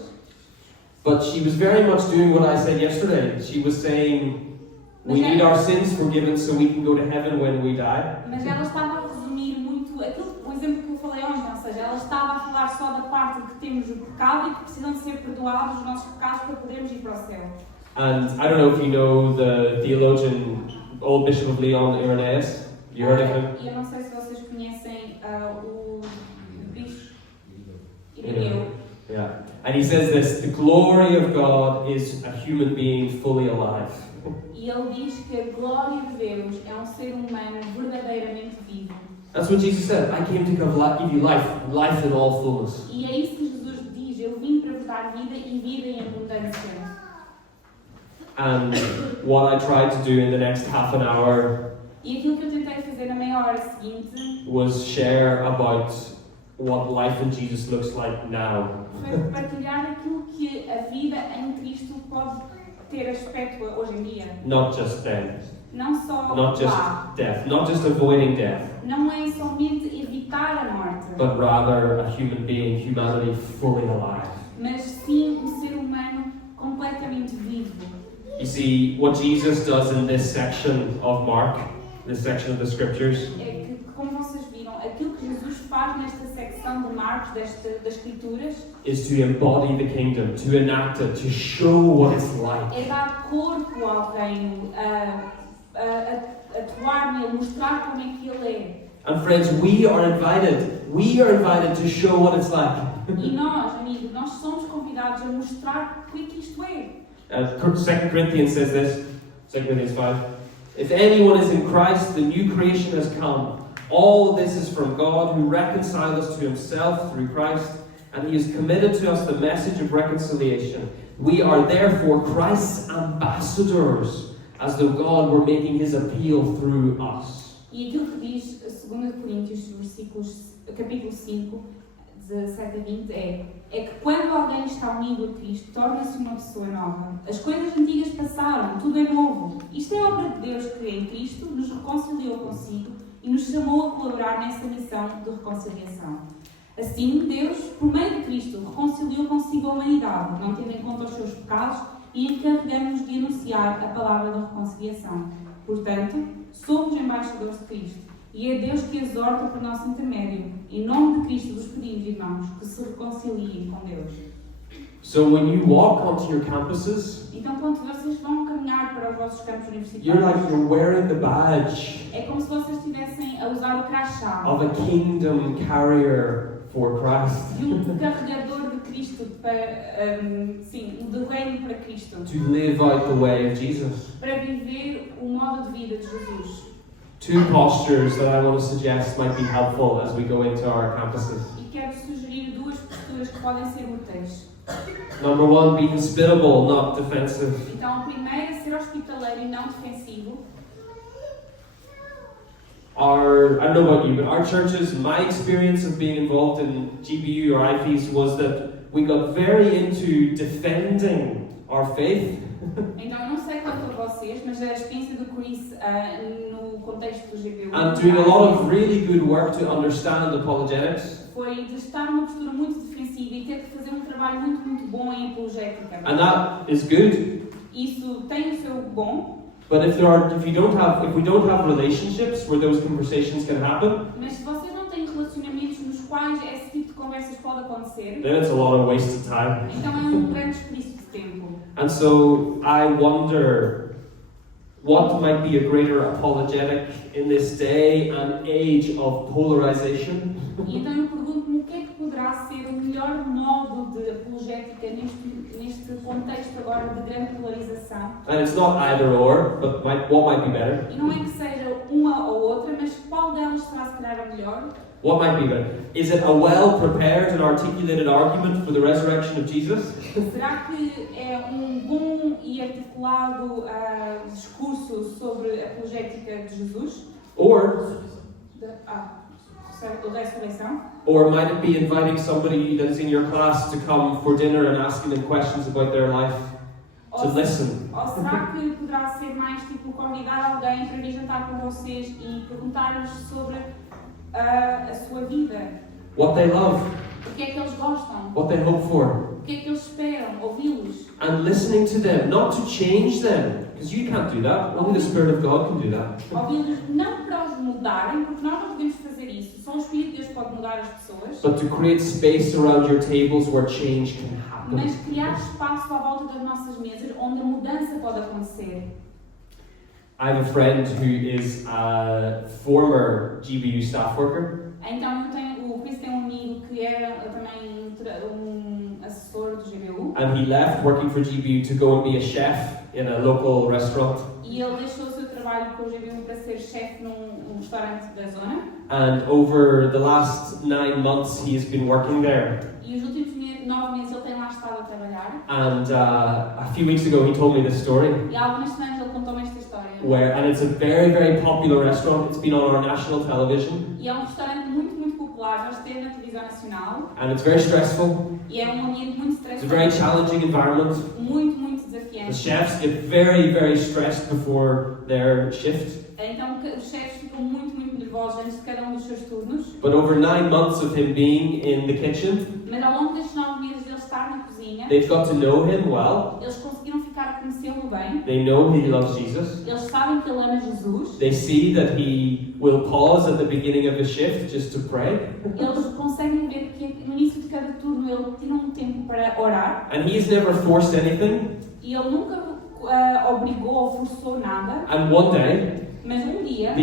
But she was very much doing what I said yesterday. She was saying, we need our sins forgiven so we can go to heaven when we die. Mas ela estava a resumir muito aquilo, o exemplo que eu falei ontem, ou seja, ela estava a falar só da parte de que temos o pecado e que precisam de ser perdoados os nossos pecados para podermos ir para o céu. And I don't know if you know the theologian, old Bishop of Leon, Irenaeus. You heard of him? E eu não sei se vocês conhecem o Bispo Ireneu. Yeah. And he says this, the glory of God is a human being fully alive. E ele diz que a glória de Deus é um ser humano verdadeiramente vivo. That's what Jesus said. I came to give you life, life in all fullness. E é isso que Jesus diz, eu vim para vos dar vida e vida em abundância. And what I tried to do in the next half an hour E aquilo que eu tentei fazer na meia hora seguinte was share about what life in Jesus looks like now. foi partilhar aquilo que a vida em Cristo pode ter aspecto hoje em dia. Not just then, Não só not just lá. death, not just avoiding death, Não é somente evitar a morte, but rather a human being, humanity fully alive. mas sim um ser humano completamente vivo. You see, what Jesus does in this section of Mark, this section of the scriptures, É que, como vocês viram, aquilo que Jesus faz nesta secção de Marcos das Escrituras is to embody the kingdom, to enact it, to show what it's like. é dar corpo ao reino, atuar nele, mostrar como é que ele é. And friends, we are invited to show what it's like. E nós, amigos, nós somos convidados a mostrar o que isto é. 2 Corinthians says this, 2 Corinthians 5. If anyone is in Christ, the new creation has come. All of this is from God, who reconciled us to himself through Christ, and he has committed to us the message of reconciliation. We are therefore Christ's ambassadors, as though God were making his appeal through us. E aquilo que diz 2 Coríntios, capítulo 5, 17 a 20, é que quando alguém está unido a Cristo, torna-se uma pessoa nova. As coisas antigas passaram, tudo é novo. Isto é obra de Deus que em Cristo nos reconciliou consigo e nos chamou a colaborar nessa missão de reconciliação. Assim, Deus, por meio de Cristo, reconciliou consigo a humanidade, não tendo em conta os seus pecados, e encarregamos de anunciar a palavra da reconciliação. Portanto, somos embaixadores de Cristo. E é Deus que exorta por nosso intermédio. Em nome de Cristo vos pedimos, irmãos, que se reconciliem com Deus. So when you walk onto your campuses, Então, quando vocês vão caminhar para os vossos campos you're universitários, wearing the badge é como se vocês estivessem a usar o crachá of a kingdom carrier for Christ. de carregador de Cristo, do reino para Cristo, To live out the way of Jesus. para viver o modo de vida de Jesus. Two postures that I want to suggest might be helpful as we go into our campuses. E quero sugerir duas posturas que podem ser úteis. Number one, be hospitable, not defensive. Então, a primeira é ser hospitaleiro e não defensivo. I don't know about you, but our churches, my experience of being involved in GBU or IFES was that we got very into defending our faith. Então, eu não sei quanto a vocês, mas a experiência do Chris no contexto do GBU And doing a lot of really good work to understand apologetics. foi de estar numa postura muito defensiva e ter que fazer um trabalho muito bom em apologética. And that is good. Isso tem o seu bom, But if we don't have relationships where those conversations can happen, mas se vocês não têm relacionamentos nos quais esse tipo de conversas pode acontecer, then it's a lot of wasted time. então é um grande desperdício de tempo. And so I wonder what might be a greater apologetic in this day and age of polarization? E então eu pergunto-me o que é que poderá ser o melhor modo de apologética neste contexto agora de grande polarização. And it's not either or, but what might be better? E não é que seja uma ou outra, mas qual delas será se calhar a melhor? What might be better? Is it a well-prepared and articulated argument for the resurrection of Jesus? Será que é um bom e articulado discurso sobre a apologética de Jesus? Or Da ressurreição? Or might it be inviting somebody that's in your class to come for dinner and asking them questions about their life, to listen? Ou será que poderá ser mais tipo convidar alguém para vir jantar com vocês e perguntar-lhes sobre a sua vida? What they love, O que é que eles gostam? what they hope for, O que é que eles esperam? Ouvi-los? and listening to them, not to change them, because you can't do that. Only the Spirit of God can do that. Ouvi-los não para os mudarem, porque nós não podemos fazer isso. Só o Espírito de Deus pode mudar as pessoas. But to create space around your tables where change can happen. Mas criar espaço à volta das nossas mesas onde a mudança pode acontecer. I have a friend who is a former GBU staff worker. Então o Chris tem um amigo que era também um assessor do GBU. And he left working for GBU to go and be a chef in a local restaurant. E ele deixou o seu trabalho com o GBU para ser chefe num restaurante da zona. And over the last 9 months he has been working there. E os últimos 9 meses ele tem lá estado a trabalhar. And a few weeks ago he told me this story. E há algumas semanas ele contou-me esta história. And it's a very, very popular restaurant. It's been on our national television. E é um restaurante muito popular, já esteve na televisão nacional. And it's very stressful. E é um ambiente muito It's a estressante. very challenging environment. Muito The desafiante. chefs get very, very stressed before their shift. Então os chefes ficam muito nervosos antes de cada dos seus turnos. But over 9 months of him being in the kitchen, Mas ao longo destes 9 meses de ele estar na cozinha, they've got to know him well. eles conseguiram ficar a conhecê-lo bem. They know he loves Jesus. Eles sabem que ele ama Jesus. They see that he will pause at the beginning of his shift just to pray. Eles conseguem ver que no início de cada turno ele tira um tempo para orar. And he's never forced anything. E ele nunca obrigou ou forçou nada. And one day, Mas um dia,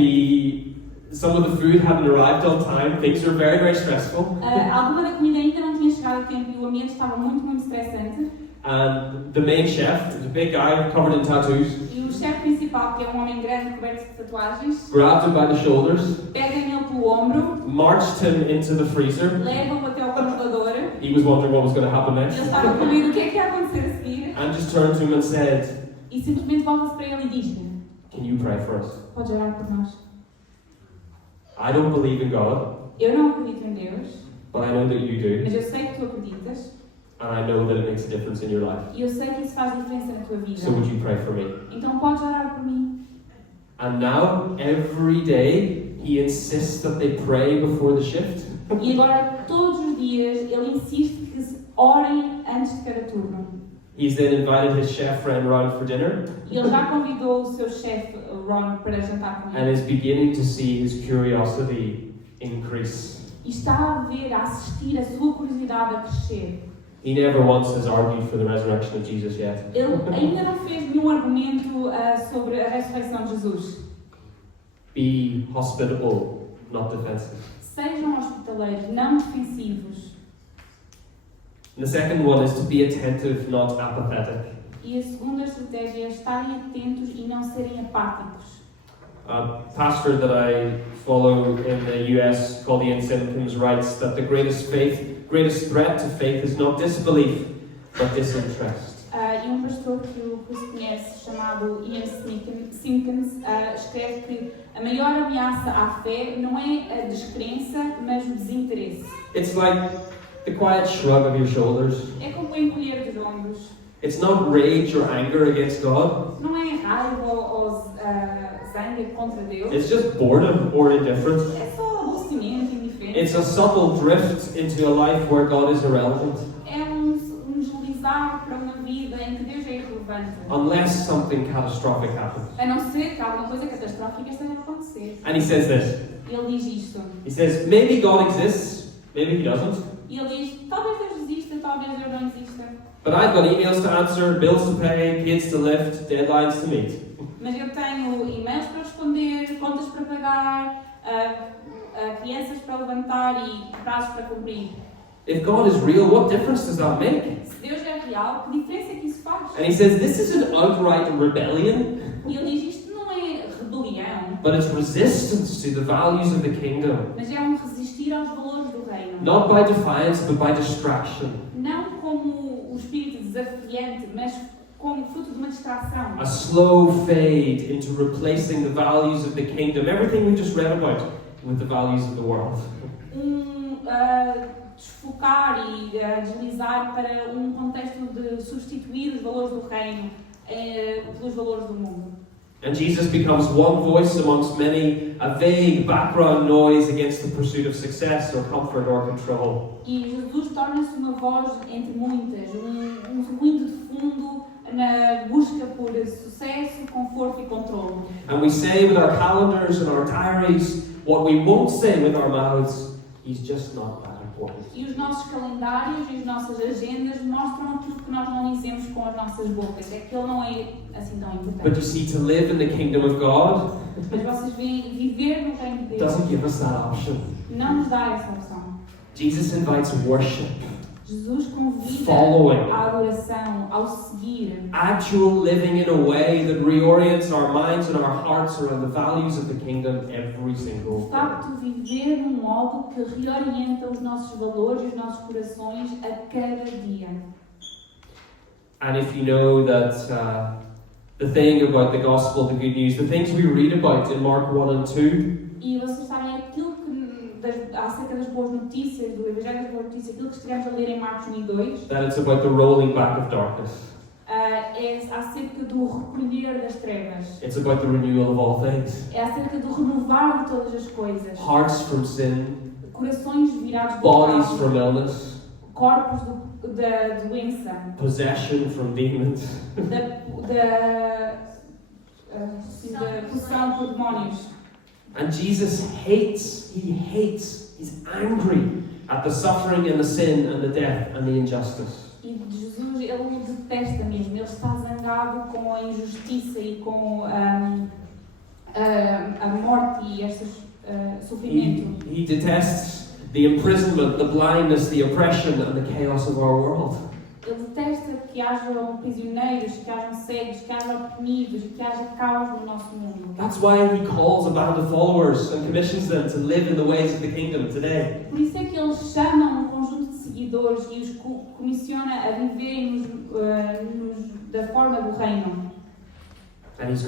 some of the food hadn't arrived on time. Things were very, very stressful. alguma da comida ainda não tinha chegado a tempo e o ambiente estava muito estressante. And the main chef, the big guy covered in tattoos, E o chefe principal, que é um homem grande coberto de tatuagens, grabbed him by the shoulders, pega nele pelo ombro, marched him into the freezer. leva-o até ao congelador. He was wondering what was going to happen Ele next. estava com medo do que é que ia acontecer a seguir. And just turned to him and said, E simplesmente volta-se para ele e diz-lhe: "Can you pray for us? Podes orar por nós. I don't believe in God, Eu não acredito em Deus, but I know that you do. mas eu sei que tu acreditas And I know that it makes a difference in your life. e eu sei que isso faz diferença na tua vida. So would you pray for me?" Então podes orar por mim. And now, every day, he insists that they pray before the shift. E agora, todos os dias, ele insiste que se orem antes de cada turno. He's then invited his chef friend round for dinner E ele já convidou o seu chefe, Ron, para jantar com and ele. is beginning to see his curiosity increase. E está a ver, a assistir a sua curiosidade a crescer. He never once has argued for the resurrection of Jesus yet. Ele ainda não fez nenhum argumento sobre a ressurreição de Jesus. Be hospitable, not defensive. Sejam hospitaleiros, não defensivos. And the second one is to be attentive, not apathetic. E a segunda estratégia é estarem atentos e não serem apáticos. A pastor that I follow in the US called Ian Simpkins writes that the greatest threat to faith is not disbelief, but disinterest. E um pastor que o Chris conhece, chamado Ian Simpkins, escreve que a maior ameaça à fé não é a descrença, mas o desinteresse. It's like the quiet shrug of your shoulders. É como o encolher dos ombros. It's not rage or anger against God. Não é raiva ou zanga contra Deus. It's just boredom or indifference. É só aborrecimento, indiferença. It's a subtle drift into a life where God is irrelevant, É um deslizar para uma vida em que Deus é irrelevante. unless something catastrophic happens. A não ser que alguma coisa catastrófica esteja a acontecer. And he says this. Ele diz isto. He says, maybe God exists, maybe he doesn't. E ele diz, talvez Deus exista, talvez Deus não exista. But I've got emails to answer, bills to pay, kids to lift, deadlines to meet. Mas eu tenho e-mails para responder, contas para pagar, crianças para levantar e prazos para cumprir. If God is real, what difference does that make? Se Deus é real, que diferença é que isso faz? And he says this isn't outright rebellion, E ele diz, isto não é rebelião, but it's resistance to the values of the kingdom. mas é resistir aos valores do reino. Not by defiance, but by distraction. Não como o espírito desafiante, mas como fruto de uma distração. A slow fade into replacing the values of the kingdom, everything we just read about, with the values of the world. Desfocar e deslizar para contexto de substituir os valores do reino pelos valores do mundo. And Jesus becomes one voice amongst many, a vague background noise against the pursuit of success or comfort or control. E Jesus torna-se uma voz entre muitas, ruído de fundo na busca por sucesso, conforto e controle. And we say with our calendars and our diaries what we won't say with our mouths, he's just not that important. E os nossos calendários e as nossas agendas mostram aquilo que nós não dizemos com as nossas bocas. É que ele não é assim tão But importante. you see, to live in the kingdom of God Mas vocês veem, viver no reino de Deus doesn't give us that option. não nos dá essa opção. Jesus invites worship, Jesus convida following, à adoração, ao seguir, actual living in a way that reorients our minds and our hearts around the values of the kingdom every single de day. facto viver num modo que reorienta os nossos valores e os nossos corações a cada dia. And if you know that the thing about the gospel, the good news, the things we read about in Mark 1 and 2, E vocês sabem aquilo que, acerca das boas notícias, do Evangelho das Boas Notícias, aquilo que estivemos a ler em Marcos 1 e 2, that it's about the rolling back of darkness. é acerca do recolher das trevas. It's about the renewal of all things. É acerca do renovar de todas as coisas. Hearts from sin, Corações virados do bodies pecado, from illness, corpos da doença, possession from demons. da possessão por demónios. And Jesus hates, he's angry at the suffering and the sin and the death and the injustice. E Jesus, ele detesta mesmo, ele está zangado com a injustiça e com a morte e este sofrimento. He detests the imprisonment, the blindness, the oppression and the chaos of our world. Ele detesta que hajam prisioneiros, que hajam cegos, que hajam oprimidos, que haja caos no nosso mundo. That's why he calls a band of followers and commissions them to live in the ways of the kingdom today. Por isso é que ele chama conjunto de seguidores e os comissiona a viverem da forma do reino. And he's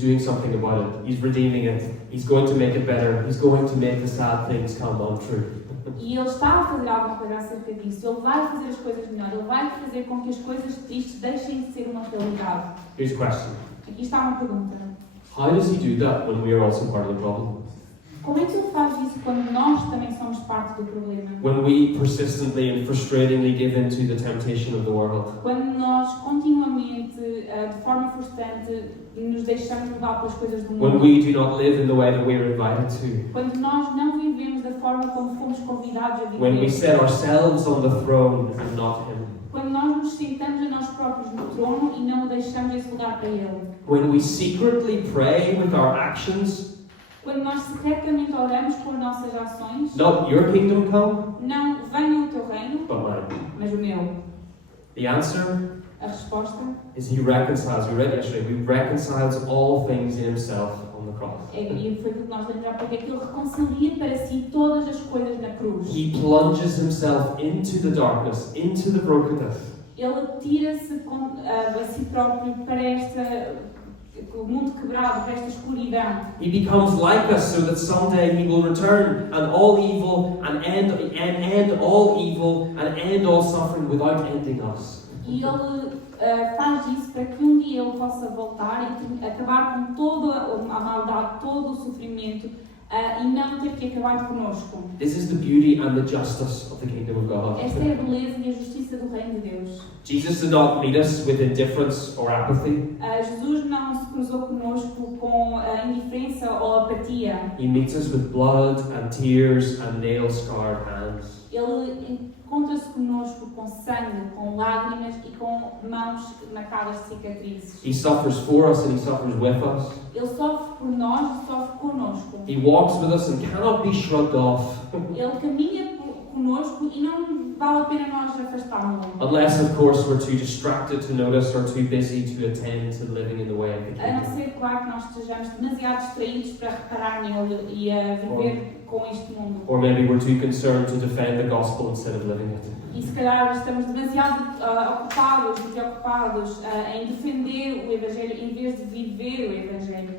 doing something about it. He's redeeming it. He's going to make it better. He's going to make the sad things come untrue. E ele está a fazer alguma coisa acerca disso. Ele vai fazer as coisas melhor. Ele vai fazer com que as coisas tristes deixem de ser uma realidade. Here's a question. Aqui está uma pergunta. How does he do that when we are also part of the problem? Como é que ele faz isso quando nós também somos parte do problema? When we persistently and frustratingly give in to the temptation of the world? Quando nós continuamente, de forma frustrante, nos deixamos levar pelas coisas do When mundo? we do not live in the way that we are invited to? Quando nós não vivemos da forma como fomos convidados a When we viver? set ourselves on the throne and not him? Quando nós nos sentamos a nós próprios no trono e não deixamos esse lugar para Ele? When we secretly pray with our actions, Quando nós secretamente oramos com as nossas ações? not your kingdom come, Não venha o teu reino, but mine? mas o meu. The answer A resposta is he reconciles. We read yesterday. He reconciles all things in himself on the cross. e foi aquilo que nós lemos há pouco, é que Ele reconcilia para si todas as coisas na cruz. He plunges himself into the darkness, into the brokenness. Ele tira-se a si próprio para o mundo quebrado, para esta escuridão. He becomes like us so that someday he will return and all evil and end all evil and end all suffering without ending us. E Ele faz isso para que dia Ele possa voltar e acabar com toda a maldade, todo o sofrimento e não ter que acabar conosco. This is the beauty and the justice of the kingdom of God. Esta é a beleza e a justiça do reino de Deus. Jesus did not meet us with indifference or apathy. Jesus não se cruzou conosco com indiferença ou apatia. He meets us with blood and tears and nail-scarred hands. Ele encontra-se conosco com sangue, com lágrimas e com mãos marcadas de cicatrizes. He suffers for us and He suffers with us. Ele sofre por nós e sofre conosco. He walks with us and cannot be shrugged off. Ele caminha conosco e não vale a pena nós afastarmos-lo. Unless, of course, we're too distracted to notice or too busy to attend to living in the way of the A não kingdom. ser, claro, que nós estejamos demasiado distraídos para reparar nele e a viver com este mundo. Or maybe we're too concerned to defend the gospel instead of living it. E se calhar estamos demasiado ocupados e preocupados em defender o Evangelho em vez de viver o Evangelho.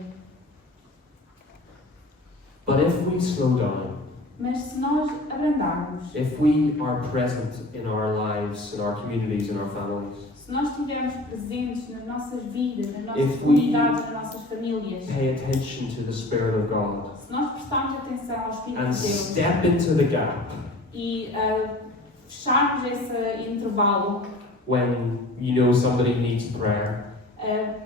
But if we slow down, Mas se nós abrandarmos, if we are present in our lives, in our communities, in our families, se nós estivermos presentes nas nossas vidas, nas nossas If we- comunidades, nas nossas famílias, pay attention to the Spirit of God, se nós prestarmos atenção ao Espírito and de Deus step into the gap e fecharmos esse intervalo when you know somebody needs prayer,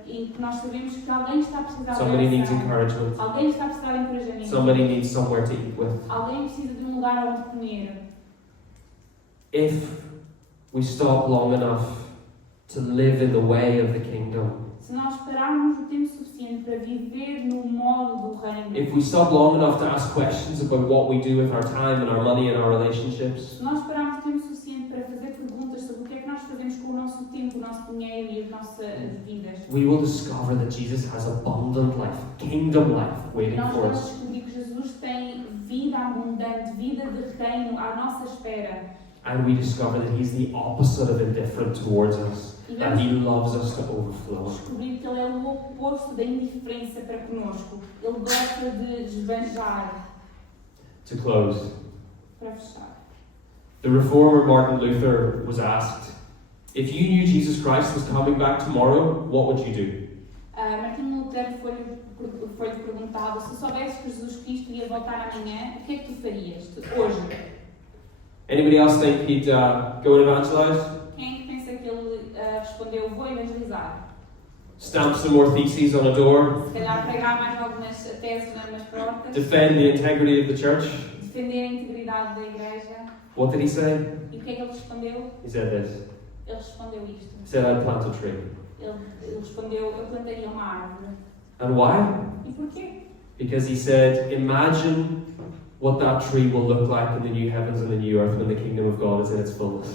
e que nós sabemos que alguém está a precisar de somebody needs oração, encouragement, alguém está a precisar de encorajamento, somebody needs somewhere to eat with. alguém precisa de um lugar onde comer. If we stop long enough to live in the way of the kingdom, Se nós pararmos o tempo suficiente para viver no modo do reino, if we stop long enough to ask questions about what we do with our time and our money and our relationships, se nós pararmos o tempo suficiente para fazer perguntas sobre o que é que nós fazemos com o nosso tempo, o nosso dinheiro e as nossas vidas, we will discover that Jesus has abundant life, kingdom life, waiting nós for vamos us. descobrir que Jesus tem vida abundante, vida de reino à nossa espera. And we discover that He's the opposite of indifferent towards us, E that vamos He loves us to overflow. descobrir que Ele é o oposto da indiferença para conosco. Ele gosta de esbanjar. To close, Para fechar. the reformer Martin Luther was asked, if you knew Jesus Christ was coming back tomorrow, what would you do? Martinho Lutero foi-lhe perguntado: se soubesses que Jesus Cristo ia voltar amanhã, o que é que tu farias hoje? Anybody else think he'd go and evangelize? Quem é que pensa que ele respondeu: vou evangelizar? Stamp some more theses on a door? Se calhar pregar mais algumas teses nas portas, Defend the integrity of the church? defender a integridade da igreja. What did he say? E o que é que ele respondeu? He said this. Ele respondeu isto. He said, I'd plant a tree. Ele respondeu: eu plantaria uma árvore. And why? E porquê? Because he said, imagine what that tree will look like in the new heavens and the new earth when the kingdom of God is in its fullness.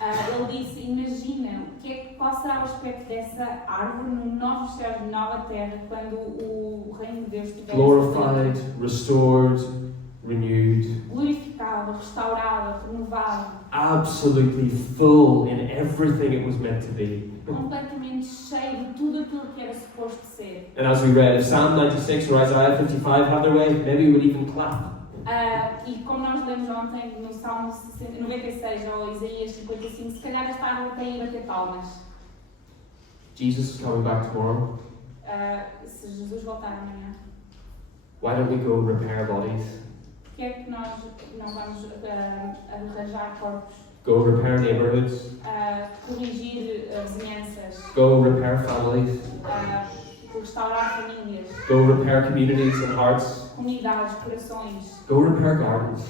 Ele disse: imagina qual será o aspecto dessa árvore no novo céu e nova terra quando o reino de Deus estiver Glorified, restored, renewed, glorificado, restaurado, renovado, absolutely full in everything it was meant to be. completamente cheio de tudo aquilo que era suposto ser. And as we read, if Psalm 96 or Isaiah 55 had their way, maybe we would even clap. E como nós lemos ontem no Salmo 96 ou Isaías 55, se calhar esta árvore até ia bater palmas. Jesus is coming back tomorrow. Se Jesus voltar amanhã, Why don't we go repair bodies? porque é que nós não vamos arranjar corpos, Go repair neighborhoods? corrigir vizinhanças, Go repair families? restaurar famílias, Go repair communities and hearts? comunidades, corações, Go repair gardens?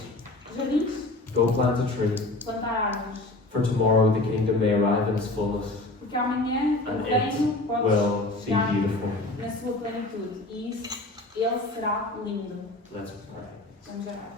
jardins, Go plant a tree? plantar árvores, For tomorrow the kingdom may arrive in its fullness porque amanhã o and reino it pode will seem chegar beautiful. na sua plenitude e isso, ele será lindo. Let's pray. Vamos orar.